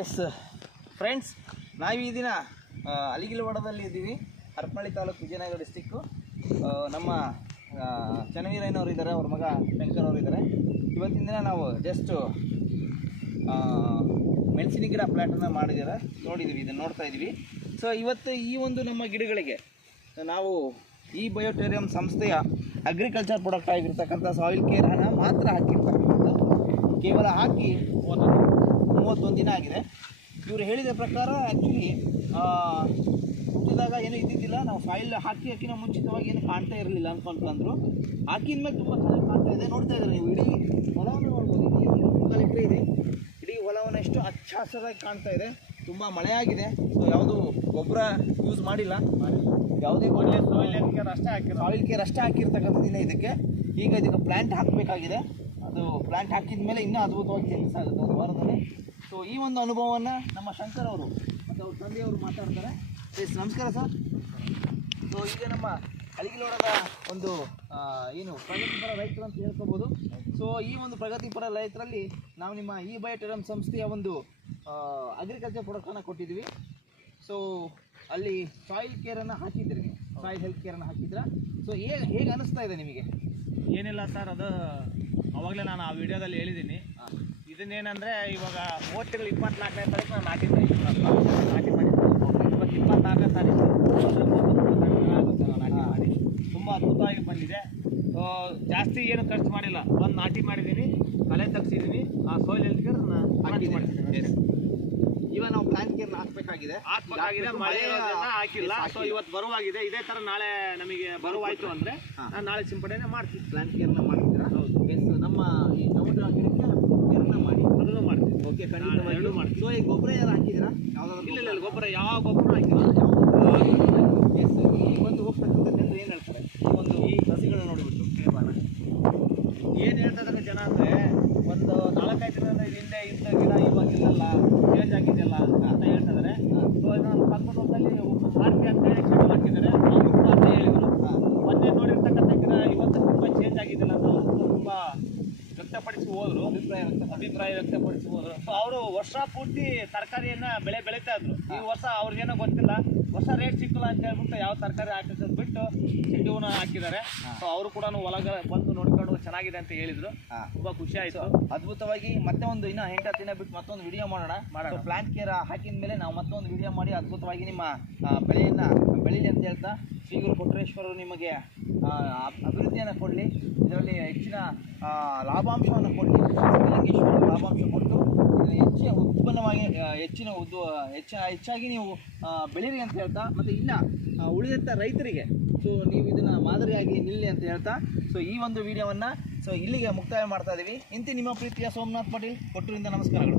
S friends, ನಾವು ಈ ದಿನ ಅಲಿಗಿಲವಾಡದಲ್ಲಿ ಇದ್ದೀವಿ. ಹರಪನಹಳ್ಳಿ ತಾಲೂಕು, ವಿಜಯನಗರ ಡಿಸ್ಟಿಕ್ಕು. ನಮ್ಮ ಚನ್ನವೀರಯ್ಯನವರು ಇದ್ದಾರೆ, ಅವ್ರ ಮಗ ಶಂಕರ್ ಅವರು ಇದ್ದಾರೆ. ಇವತ್ತಿನ ದಿನ ನಾವು ಜಸ್ಟ್ ಮೆಣಸಿನ ಗಿಡ ಪ್ಲಾಟನ್ನು ಮಾಡಿದ್ದಾರೆ, ನೋಡಿದ್ದೀವಿ, ಇದನ್ನು ನೋಡ್ತಾ ಇದ್ದೀವಿ. ಸೊ ಇವತ್ತು ಈ ಒಂದು ನಮ್ಮ ಗಿಡಗಳಿಗೆ ನಾವು ಈ ಬಯೋಟೇರಿಯಂ ಸಂಸ್ಥೆಯ ಅಗ್ರಿಕಲ್ಚರ್ ಪ್ರಾಡಕ್ಟ್ ಆಗಿರ್ತಕ್ಕಂಥ ಸಾಯಿಲ್ ಕೇರ್ ಹಣ ಮಾತ್ರ ಹಾಕಿರ್ತಕ್ಕಂಥದ್ದು. ಕೇವಲ ಹಾಕಿ 31 ದಿನ ಆಗಿದೆ. ಇವರು ಹೇಳಿದ ಪ್ರಕಾರ ಆ್ಯಕ್ಚುಲಿ ಹುಟ್ಟಿದಾಗ ಏನೂ ಇದ್ದಿದ್ದಿಲ್ಲ, ನಾವು ಸಾಯಿಲ್ ಹಾಕಿನ ಮುಂಚಿತವಾಗಿ ಏನು ಕಾಣ್ತಾ ಇರಲಿಲ್ಲ ಅಂದ್ಕೊಂಡ್ರು. ಹಾಕಿದ ಮೇಲೆ ತುಂಬ ಚೆನ್ನಾಗಿ ಕಾಣ್ತಾ ಇದೆ. ನೋಡ್ತಾ ಇದ್ದಾರೆ ನೀವು, ಇಡೀ ಹೊಲವನ್ನು ನೋಡ್ಬೋದು. ಇಡೀ 3 ಎಕರೆ ಇದೆ. ಇಡೀ ಹೊಲವನ್ನು ಎಷ್ಟು ಹಚ್ಚ ಹಸಿರಾಗಿ ಕಾಣ್ತಾ ಇದೆ. ತುಂಬ ಮಳೆ ಆಗಿದೆ. ಸೊ ಯಾವುದೂ ಗೊಬ್ಬರ ಯೂಸ್ ಮಾಡಿಲ್ಲ, ಯಾವುದೇ ಒಳ್ಳೆ ಸಾಯಿಲ್ ಕೇರ್ ಅಷ್ಟೇ ಹಾಕಿರ್ತಕ್ಕಂಥದ್ದಿನ ಇದಕ್ಕೆ. ಈಗ ಇದಕ್ಕೆ ಪ್ಲ್ಯಾಂಟ್ ಹಾಕಬೇಕಾಗಿದೆ. ಅದು ಪ್ಲ್ಯಾಂಟ್ ಹಾಕಿದ ಮೇಲೆ ಇನ್ನೂ ಅದ್ಭುತವಾಗಿ ಚೇಂಜಸ್ ಆಗುತ್ತೆ ಒಂದು ವಾರದಲ್ಲಿ. ಸೊ ಈ ಒಂದು ಅನುಭವವನ್ನು ನಮ್ಮ ಶಂಕರ್ ಅವರು ಮತ್ತು ಅವ್ರ ತಂದೆಯವರು ಮಾತಾಡ್ತಾರೆ. ಎಸ್, ನಮಸ್ಕಾರ ಸರ್. ಸೊ ಈಗ ನಮ್ಮ ಅಲಿಗಿಲವಾಡದ ಒಂದು ಏನು ಪ್ರಗತಿಪರ ರೈತರು ಅಂತ ಹೇಳ್ಕೋಬೋದು. ಸೊ ಈ ಒಂದು ಪ್ರಗತಿಪರ ರೈತರಲ್ಲಿ ನಾವು ನಿಮ್ಮ ಈ ಬಯೋಟೇರಿಯಂ ಸಂಸ್ಥೆಯ ಒಂದು ಅಗ್ರಿಕಲ್ಚರ್ ಪ್ರಾಡಕ್ಟನ್ನು ಕೊಟ್ಟಿದ್ದೀವಿ. ಸೊ ಅಲ್ಲಿ ಸಾಯಿಲ್ ಕೇರನ್ನು ಹಾಕಿದ್ರಿ, ನೀವು ಸಾಯಿಲ್ ಹೆಲ್ತ್ ಕೇರನ್ನು ಹಾಕಿದ್ರಾ? ಸೊ ಹೇಗೆ ಅನಿಸ್ತಾ ಇದೆ ನಿಮಗೆ? ಏನಿಲ್ಲ ಸರ್, ಅದು ಅವಾಗಲೇ ನಾನು ಆ ವಿಡಿಯೋದಲ್ಲಿ ಹೇಳಿದ್ದೀನಿ. ಇದನ್ನೇನೆಂದರೆ ಇವಾಗ 24ನೇ ತಾರೀಕು ನಾನು ನಾಟಿ ಮಾಡಿದ್ದೆ. ಇವತ್ತು 26ನೇ ತಾರೀಕು ಆಗುತ್ತೆ ನಾವು ನಾಟಿ ಮಾಡಿ. ತುಂಬ ಅದ್ಭುತವಾಗಿ ಬಂದಿದೆ. ಜಾಸ್ತಿ ಏನು ಖರ್ಚು ಮಾಡಿಲ್ಲ. ಒಂದು ನಾಟಿ ಮಾಡಿದ್ದೀನಿ, ಕಳೆ ತೆಗ್ಸಿದ್ದೀನಿ, ಆ ಸಾಯಿಲ್ ಹೆಲ್ತ್ ಕೇರನ್ನು ಮಾಡಿದ್ದೀನಿ. ಇವಾಗ ನಾವು ಪ್ಲಾಂಟ್ ಕೇರ್ನ ಹಾಕಬೇಕಾಗಿದೆ, ಮಳೆ ಹಾಕಿಲ್ಲ. ಸೊ ಇವತ್ತು ಬರುವಾಗಿದೆ. ಇದೇ ಥರ ನಾಳೆ ನಮಗೆ ಬರುವಾಯಿತು ಅಂದರೆ ನಾನು ನಾಳೆ ಸಿಂಪಡಣೆ ಮಾಡ್ತೀನಿ. ಪ್ಲಾಂಟ್ ಕೇರ್ನ ಮಾಡ್ತೀರಾ? ಹೌದು. ಎಸ್, ನಮ್ಮ ಈ ಟೊಮೆಟೊ ಗಿಡಕ್ಕೆ ಕೇರ್ನ ಮಾಡಿ, ಅದನ್ನು ಮಾಡ್ತೀನಿ. ಓಕೆ, ಖಂಡಿತವಾಗಿ ಮಾಡ್ತೀನಿ. ಸೊ ಈ ಗೊಬ್ಬರ ಯಾರು ಹಾಕಿದ್ದೀರಾ? ಯಾವುದಾದ್ರು? ಇಲ್ಲ, ಗೊಬ್ಬರ ಯಾವ ಗೊಬ್ಬರ ಹಾಕಿಲ್ಲ. ಎಸ್, ಈ ಬಂದು ಹೋಗ್ತಕ್ಕಂಥ ಜನರು ಏನು ಹೇಳ್ತಾರೆ ಈ ಸಸಿಗಳನ್ನ ನೋಡಿಬಿಟ್ಟು? ಏನು ಹೇಳ್ತಾರೆ ಜನ ಅಂದರೆ, ಒಂದು 4-5 ದಿನದ ಹಿಂದೆ ಇದ್ದ ಗಿಡ ಇವಾಗಿಲ್ಲ, ಚೇಂಜ್ ಆಗಿದೆಯಲ್ಲ ಅಂತ ಹೇಳ್ತಿದ್ದಾರೆ. ಸೊ ಇದನ್ನು ಪಕ್ಕದ ಹೊಲದಲ್ಲಿ ಮಾರ್ಕೆ ಅಂತ ಹೇಳಿ ಚೆಂಡು ಹಾಕಿದ್ದಾರೆ. ಅವರು ಕೂಡ ಅಂತ ಹೇಳಿದರು. ಮೊನ್ನೆ ನೋಡಿರ್ತಕ್ಕಂಥ ಗಿಡ ಇವತ್ತು ತುಂಬ ಚೇಂಜ್ ಆಗಿದ್ದಿಲ್ಲ ಅಂತ ಅವರು ತುಂಬ ವ್ಯಕ್ತಪಡಿಸಿ ಹೋದರು, ಅಭಿಪ್ರಾಯ ವ್ಯಕ್ತಪಡಿಸಿ ಹೋದರು. ಸೊ ಅವರು ವರ್ಷ ಪೂರ್ತಿ ತರಕಾರಿಯನ್ನು ಬೆಳೀತಾ ಇದ್ರು. ಈ ವರ್ಷ ಅವ್ರಿಗೇನೋ ಗೊತ್ತಿಲ್ಲ, ಹೊಸ ರೇಟ್ ಸಿಕ್ಕಲ್ಲ ಅಂತ ಹೇಳ್ಬಿಟ್ಟು ಯಾವ ತರಕಾರಿ ಹಾಕಿಸೋದು ಬಿಟ್ಟು ಚೆಂಡುವನ್ನ ಹಾಕಿದ್ದಾರೆ. ಸೊ ಅವರು ಕೂಡ ಒಳಗೆ ಬಂದು ನೋಡ್ಕೊಂಡು ಚೆನ್ನಾಗಿದೆ ಅಂತ ಹೇಳಿದ್ರು. ತುಂಬ ಖುಷಿ ಆಯಿತು. ಅದ್ಭುತವಾಗಿ ಮತ್ತೆ ಒಂದು ಇನ್ನೂ 8 ದಿನ ಬಿಟ್ಟು ಮತ್ತೊಂದು ವಿಡಿಯೋ ಮಾಡೋಣ. ಪ್ಲಾಂಟ್ ಕೇರ್ ಹಾಕಿದ ಮೇಲೆ ನಾವು ಮತ್ತೊಂದು ವಿಡಿಯೋ ಮಾಡಿ ಅದ್ಭುತವಾಗಿ ನಿಮ್ಮ ಬೆಳೆಯನ್ನು ಬೆಳೀಲಿ ಅಂತ ಹೇಳ್ತಾ, ಶ್ರೀ ಗುರು ಕೊಟ್ರೇಶ್ವರರು ನಿಮಗೆ ಅಭಿವೃದ್ಧಿಯನ್ನು ಕೊಡಲಿ, ಇದರಲ್ಲಿ ಹೆಚ್ಚಿನ ಲಾಭಾಂಶವನ್ನು ಕೊಡಲಿ, ಲಾಭಾಂಶ ಕೊಟ್ಟು ಹೆಚ್ಚಿನ ಉತ್ಪನ್ನವಾಗಿ ಹೆಚ್ಚಾಗಿ ನೀವು ಬೆಳೀರಿ ಅಂತ ಹೇಳ್ತಾ, ಮತ್ತು ಇನ್ನು ಉಳಿದಂಥ ರೈತರಿಗೆ ಸೊ ನೀವು ಇದನ್ನು ಮಾದರಿಯಾಗಿ ನಿಲ್ಲಿ ಅಂತ ಹೇಳ್ತಾ, ಸೊ ಈ ಒಂದು ವಿಡಿಯೋವನ್ನು ಸೊ ಇಲ್ಲಿಗೆ ಮುಕ್ತಾಯ ಮಾಡ್ತಾ ಇದ್ದೀವಿ. ಇಂತಿ ನಿಮ್ಮ ಪ್ರೀತಿಯ ಸೋಮನಾಥ್ ಪಾಟೀಲ್, ಕೊಟ್ಟೂರಿಂದ ನಮಸ್ಕಾರಗಳು.